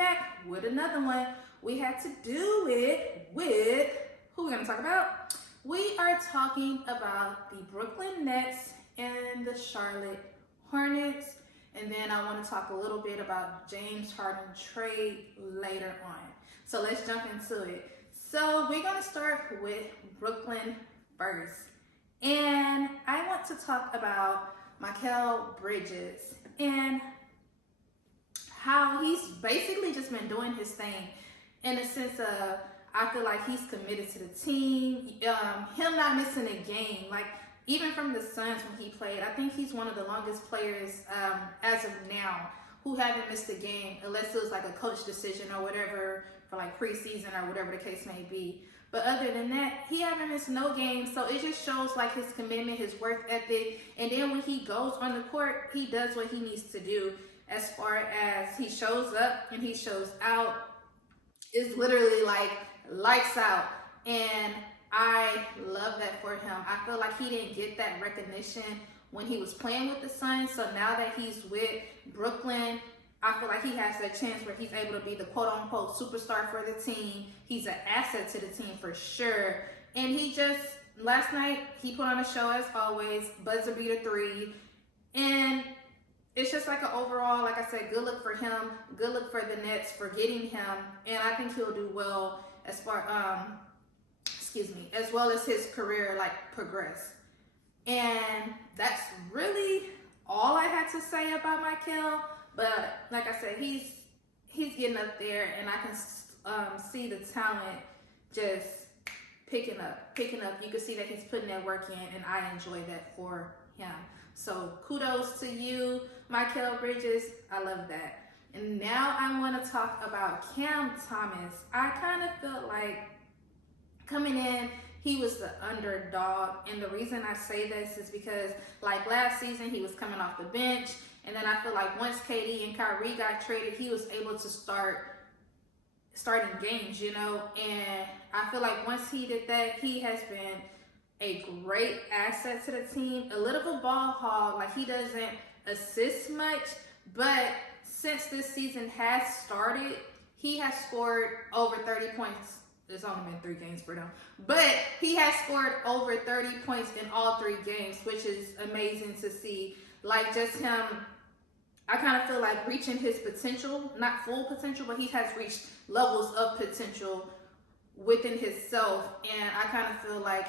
back with another one. We had to do it with, who we're going to talk about? We are talking about the Brooklyn Nets and the Charlotte Hornets. And then I want to talk a little bit about James Harden trade later on. So let's jump into it. So we're going to start with Brooklyn first. And I want to talk about Mikal Bridges and how he's basically just been doing his thing in the sense of, I feel like he's committed to the team. Him not missing a game, like even from the Suns when he played, I think he's one of the longest players as of now who haven't missed a game unless it was like a coach decision or whatever for like preseason or whatever the case may be. But other than that, he haven't missed no games. So it just shows like his commitment, his work ethic. And then when he goes on the court, he does what he needs to do as far as he shows up and he shows out. It's literally like lights out. And I love that for him. I feel like he didn't get that recognition when he was playing with the Suns. So now that he's with Brooklyn, I feel like he has that chance where he's able to be the quote-unquote superstar for the team. He's an asset to the team for sure. And he just, last night, he put on a show as always, buzzer beater 3. And it's just like an overall, like I said, good look for him, good look for the Nets for getting him. And I think he'll do well as far, as well as his career, like, progress. And that's really all I had to say about Mikal. But like I said, he's getting up there, and I can see the talent just picking up. You can see that he's putting that work in, and I enjoy that for him. So kudos to you, Mikal Bridges. I love that. And now I want to talk about Cam Thomas. I kind of felt like coming in, he was the underdog. And the reason I say this is because like last season, he was coming off the bench. And then I feel like once KD and Kyrie got traded, he was able to starting games, you know. And I feel like once he did that, he has been a great asset to the team. A little bit ball hog, like he doesn't assist much. But since this season has started, he has scored over 30 points. It's only been 3 games for them. But he has scored over 30 points in all 3 games, which is amazing to see. Like just him, I kind of feel like reaching his potential, not full potential, but he has reached levels of potential within himself. And I kind of feel like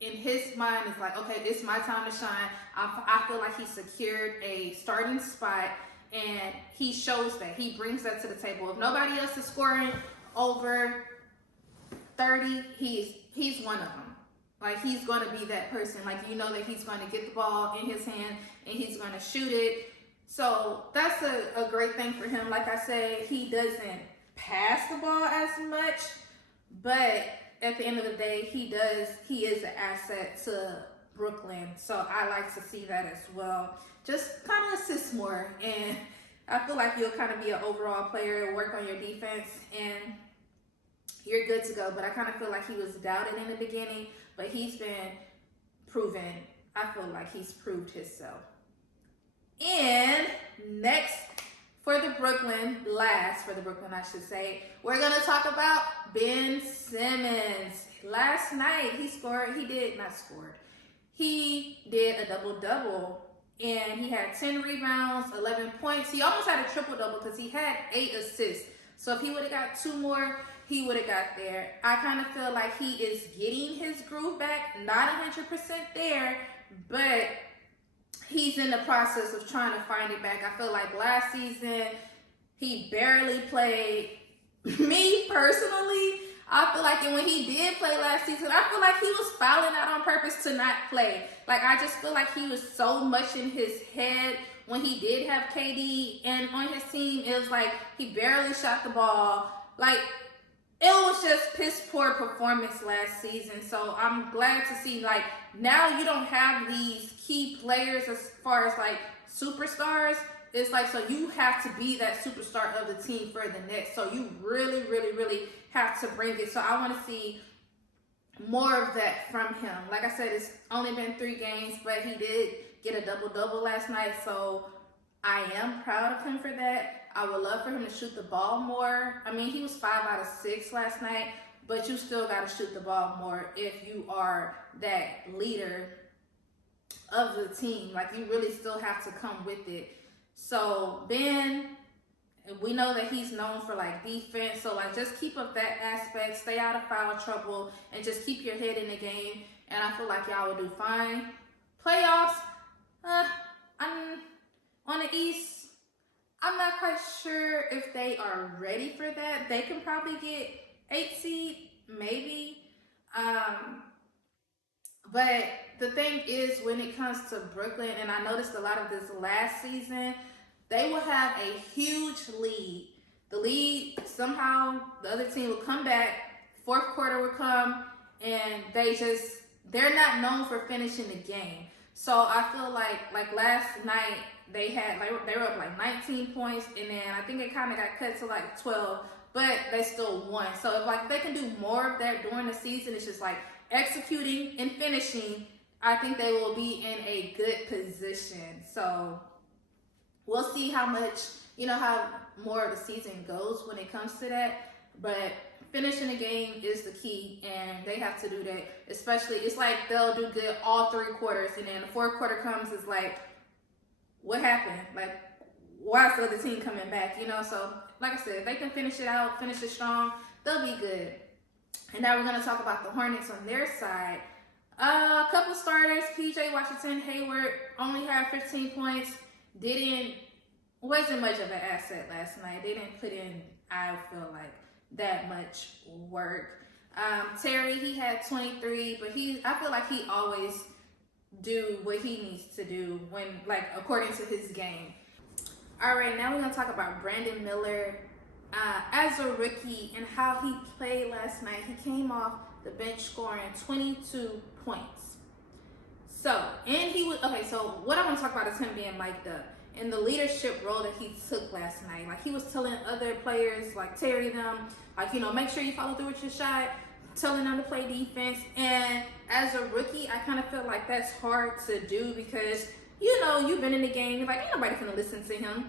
in his mind, it's like, okay, it's my time to shine. I feel like he secured a starting spot, and he shows that. He brings that to the table. If nobody else is scoring over 30, he's one of them. Like, he's going to be that person. Like, you know that he's going to get the ball in his hand and he's going to shoot it. So that's a great thing for him. Like I said, he doesn't pass the ball as much, but at the end of the day, he is an asset to Brooklyn. So I like to see that as well. Just kind of assist more. And I feel like you'll kind of be an overall player, work on your defense, and you're good to go. But I kind of feel like he was doubted in the beginning, but he's been proven. I feel like he's proved himself. And next for the Brooklyn, I should say, we're going to talk about Ben Simmons. Last night, he did a double-double, and he had 10 rebounds, 11 points. He almost had a triple-double because he had 8 assists. So if he would have got 2 more, he would have got there. I kind of feel like he is getting his groove back. Not 100% there, but he's in the process of trying to find it back. I feel like last season, he barely played. Me, personally, I feel like when he did play last season, I feel like he was fouling out on purpose to not play. Like, I just feel like he was so much in his head when he did have KD and on his team. It was like he barely shot the ball. Like, it was just piss poor performance last season. So I'm glad to see, like, now you don't have these key players as far as like superstars. It's like, so you have to be that superstar of the team for the Nets. So you really, really, really have to bring it. So I want to see more of that from him. Like I said, it's only been 3 games, but he did get a double-double last night. So I am proud of him for that. I would love for him to shoot the ball more. I mean, he was 5 out of 6 last night, but you still got to shoot the ball more if you are that leader of the team. Like, you really still have to come with it. So Ben, we know that he's known for like defense, so like just keep up that aspect, stay out of foul trouble, and just keep your head in the game, and I feel like y'all will do fine. Playoffs, I'm on the East, I'm not quite sure if they are ready for that. They can probably get 8 seed, maybe. But the thing is, when it comes to Brooklyn, and I noticed a lot of this last season, they will have a huge lead. The lead, somehow, the other team will come back, fourth quarter will come, and they're not known for finishing the game. So I feel like last night, they were up like 19 points, and then I think it kind of got cut to like 12, but they still won. So if they can do more of that during the season, it's just like executing and finishing, I think they will be in a good position. So we'll see how much, how more of the season goes when it comes to that. But finishing the game is the key, and they have to do that. Especially, it's like they'll do good all 3 quarters, and then the fourth quarter comes, it's like, what happened? Like, why is the other team coming back? So like I said, if they can finish it out, finish it strong, they'll be good. And now we're going to talk about the Hornets on their side. A couple starters, PJ Washington, Hayward only had 15 points. Wasn't much of an asset last night. They didn't put in, I feel like, that much work. Terry, he had 23, but I feel like he always do what he needs to do when, according to his game. All right, now we're going to talk about Brandon Miller. As a rookie and how he played last night, he came off the bench scoring 22 points. So what I want to talk about is him being mic'd up and the leadership role that he took last night. Like, he was telling other players, like Terry them, make sure you follow through with your shot, telling them to play defense. And as a rookie, I kind of feel like that's hard to do because, you've been in the game, like, ain't nobody finna listen to him.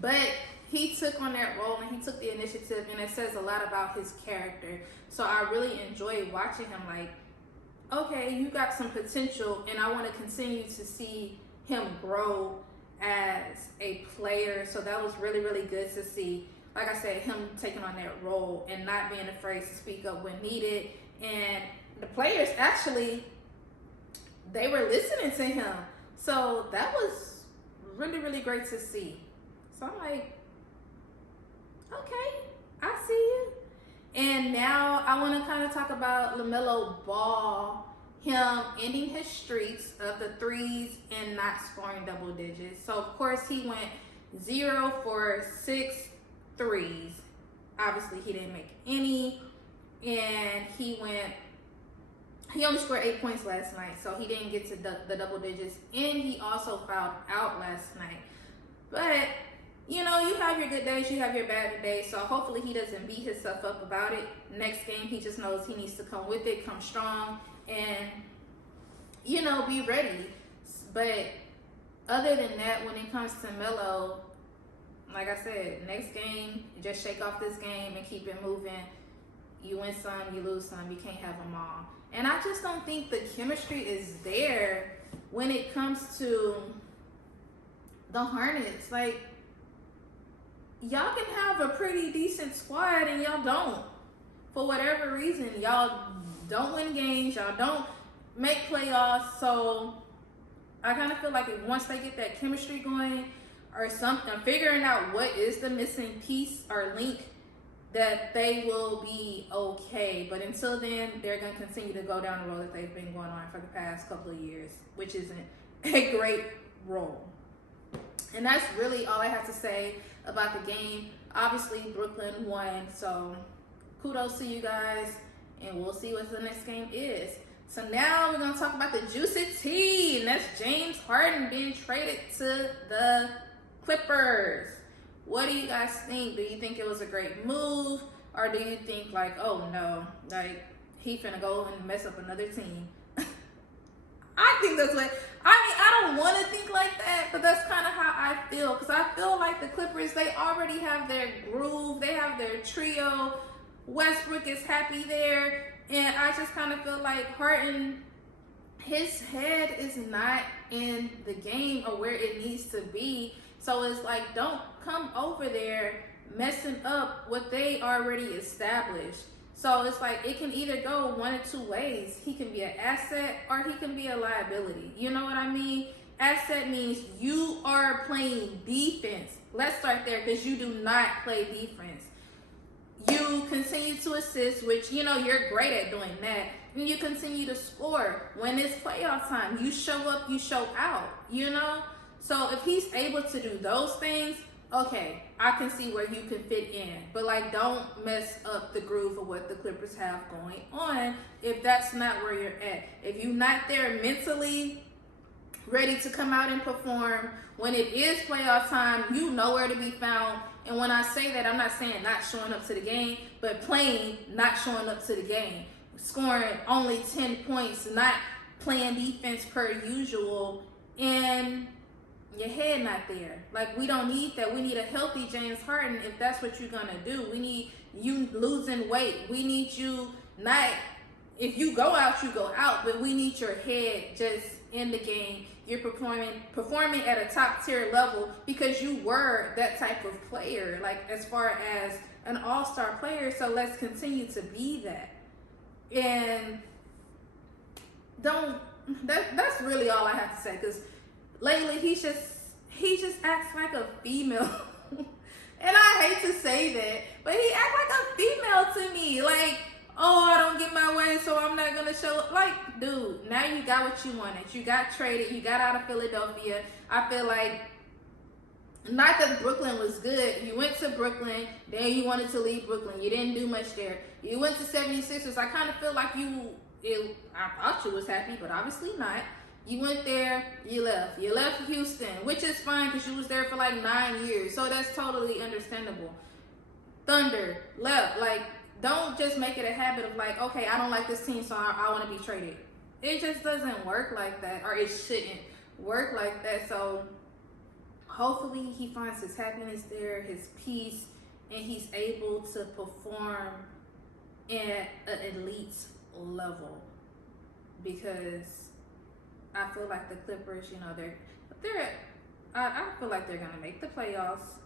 But he took on that role and he took the initiative, and it says a lot about his character. So I really enjoy watching him. Like, okay, you got some potential, and I want to continue to see him grow as a player. So that was really, really good to see. Like I said, him taking on that role and not being afraid to speak up when needed. And the players actually, they were listening to him. So that was really, really great to see. So I'm like, okay, I see you. And now I want to kind of talk about LaMelo Ball, him ending his streaks of the threes and not scoring double digits. So, of course, he went 0 for 6 threes. Obviously, he didn't make any. And he only scored 8 points last night, so he didn't get to the double digits. And he also fouled out last night. But you have your good days, you have your bad days, so hopefully he doesn't beat himself up about it. Next game, he just knows he needs to come with it, come strong, and, be ready. But other than that, when it comes to Melo, like I said, next game, just shake off this game and keep it moving. You win some, you lose some, you can't have them all. And I just don't think the chemistry is there when it comes to the Hornets. Like, y'all can have a pretty decent squad and y'all don't. For whatever reason, y'all don't win games, y'all don't make playoffs. So I kind of feel like once they get that chemistry going or something, figuring out what is the missing piece or link, that they will be okay. But until then, they're going to continue to go down the road that they've been going on for the past couple of years, which isn't a great role. And that's really all I have to say about the game. Obviously, Brooklyn won, so kudos to you guys, and we'll see what the next game is. So now we're going to talk about the juicy tea, and that's James Harden being traded to the Clippers. What do you guys think? Do you think it was a great move, or do you think, like, oh no, like, he finna go and mess up another team? I think that's what, I don't want to think like that, but that's kind of how I feel. Because I feel like the Clippers, they already have their groove. They have their trio. Westbrook is happy there. And I just kind of feel like Harden, his head is not in the game or where it needs to be. So it's like, don't come over there messing up what they already established. So it's like, it can either go one of two ways. He can be an asset or he can be a liability. You know what I mean? Asset means you are playing defense. Let's start there, because you do not play defense. You continue to assist, which, you know, you're great at doing that. And you continue to score. When it's playoff time, you show up, you show out, you know? So if he's able to do those things, okay, I can see where you can fit in. But, like, don't mess up the groove of what the Clippers have going on if that's not where you're at. If you're not there mentally ready to come out and perform, when it is playoff time, you know where to be found. And when I say that, I'm not saying not showing up to the game, but playing, not showing up to the game. Scoring only 10 points, not playing defense per usual, and your head not there. Like, we don't need that. We need a healthy James Harden if that's what you're going to do. We need you losing weight. We need you not, if you go out, you go out, but we need your head just in the game. You're performing at a top tier level because you were that type of player, like as far as an all-star player. So let's continue to be that. And that's really all I have to say, because lately he just acts like a female. And I hate to say that, but he acts like a female to me. Like, oh, I don't get my way, so I'm not gonna show up. Like, dude, now you got what you wanted. You got traded, you got out of Philadelphia. I feel like, not that Brooklyn was good. You went to Brooklyn, then you wanted to leave Brooklyn. You didn't do much there. You went to 76ers. I kind of feel like I thought you was happy, but obviously not. You went there, you left. You left Houston, which is fine because you was there for like 9 years. So that's totally understandable. Thunder, left. Like, don't just make it a habit of like, okay, I don't like this team, so I want to be traded. It just doesn't work like that, or it shouldn't work like that. So hopefully he finds his happiness there, his peace, and he's able to perform at an elite level. Because I feel like the Clippers, you know, I feel like they're gonna make the playoffs.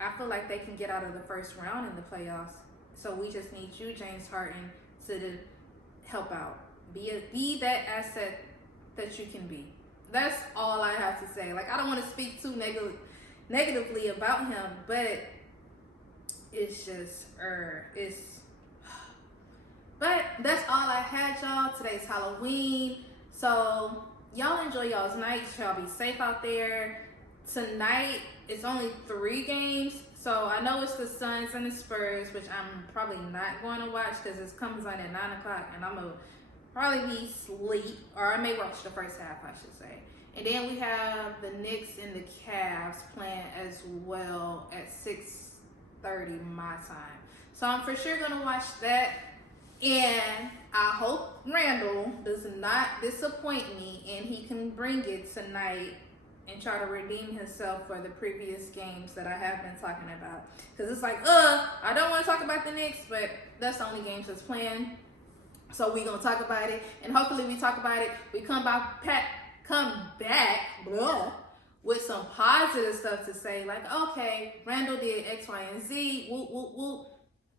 I feel like they can get out of the first round in the playoffs. So we just need you, James Harden, to help out. Be that asset that you can be. That's all I have to say. Like, I don't want to speak too negatively about him, but it's just, but that's all I had, y'all. Today's Halloween. So y'all enjoy y'all's night. Y'all be safe out there. Tonight, it's only 3 games. So I know it's the Suns and the Spurs, which I'm probably not going to watch because it comes on at 9 o'clock and I'm going to probably be asleep. Or I may watch the first half, I should say. And then we have the Knicks and the Cavs playing as well at 6:30 my time. So I'm for sure going to watch that. And I hope Randall does not disappoint me and he can bring it tonight and try to redeem himself for the previous games that I have been talking about. Because it's like, I don't want to talk about the Knicks, but that's the only games that's playing. So we're going to talk about it. And hopefully we talk about it. We come back with some positive stuff to say. Like, okay, Randall did X, Y, and Z. Whoop, whoop, whoop.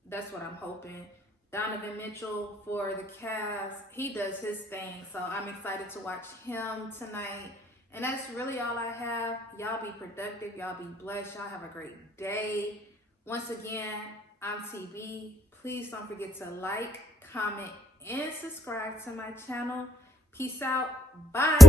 That's what I'm hoping. Donovan Mitchell for the Cavs. He does his thing. So I'm excited to watch him tonight. And that's really all I have. Y'all be productive. Y'all be blessed. Y'all have a great day. Once again, I'm TB. Please don't forget to like, comment, and subscribe to my channel. Peace out. Bye.